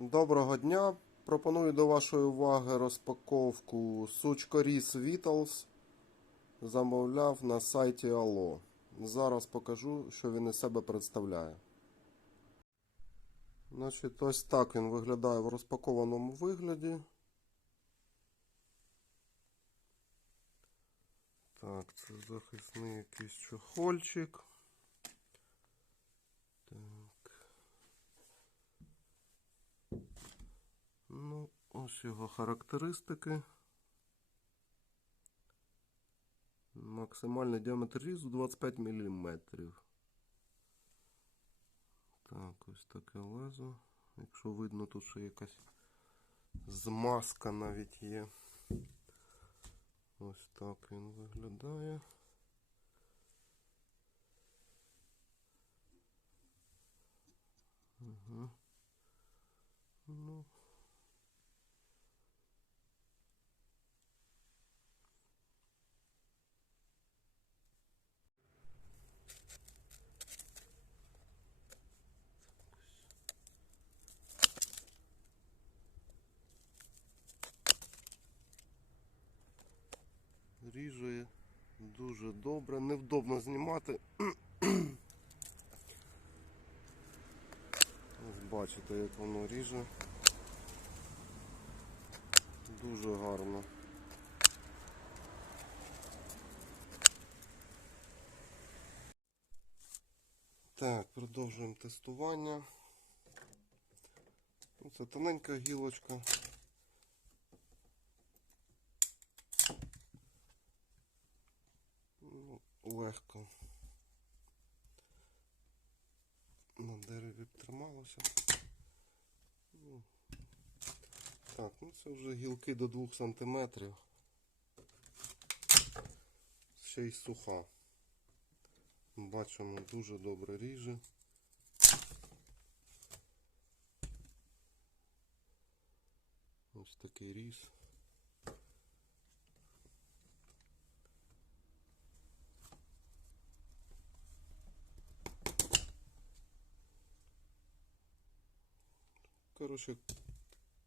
Доброго дня. Пропоную до вашої уваги розпаковку сучкоріз Вітлз. Замовляв на сайті Allo. Зараз покажу, що він із себе представляє. Значить, ось так він виглядає в розпакованому вигляді. Так, це захисний якийсь чохольчик. Так. Ну, ось його характеристики. Максимальний діаметр різу 25 мм. Так, ось таке лезо. Якщо видно, тут ще якась змазка навіть є. Ось так він виглядає. Угу. Ну. Ріже дуже добре, невдобно знімати. Ось бачите, як воно ріже. Дуже гарно. Так, продовжуємо тестування. Ну, Це тоненька гілочка. Ну, легко на дереві трималося. Ну, так, ну це вже гілки до 2 см. Ще й суха. Бачимо, дуже добре ріже. Ось такий різ. Коротше,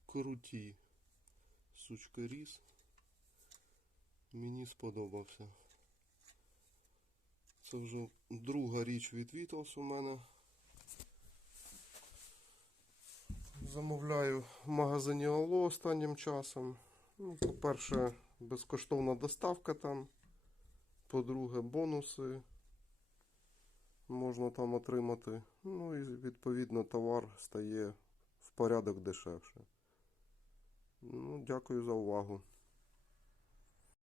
круті сучка різ. Мені сподобався. Це вже друга річ від Вітлс у мене. Замовляю в магазині Алло останнім часом. Ну, по-перше, безкоштовна доставка там. По-друге, бонуси можна там отримати. Ну і відповідно товар стає порядок дешевше. Ну, дякую за увагу.